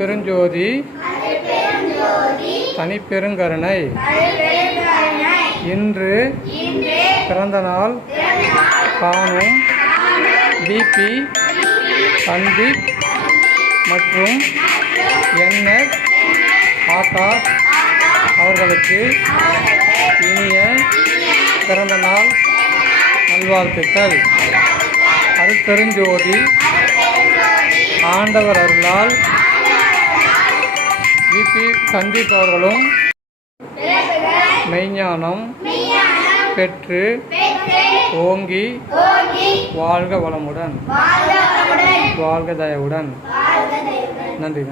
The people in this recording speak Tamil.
அருட்பெருஞ்சோதி தனிப்பெருங்கருணை. இன்று பிறந்த நாள் காணும் பிபி. சந்தீப் மற்றும் என்எஸ். ஆகாஷ். அவர்களுக்கு இனிய பிறந்த நாள் நல்வாழ்த்துக்கள். அருட்பெருஞ்சோதி. ஆண்டவர் அருளால் விபி சந்தீப் அவர்களும் மெய்ஞானம் பெற்று ஓங்கி வாழ்க வளமுடன். வாழ்க தயவுடன். நன்றி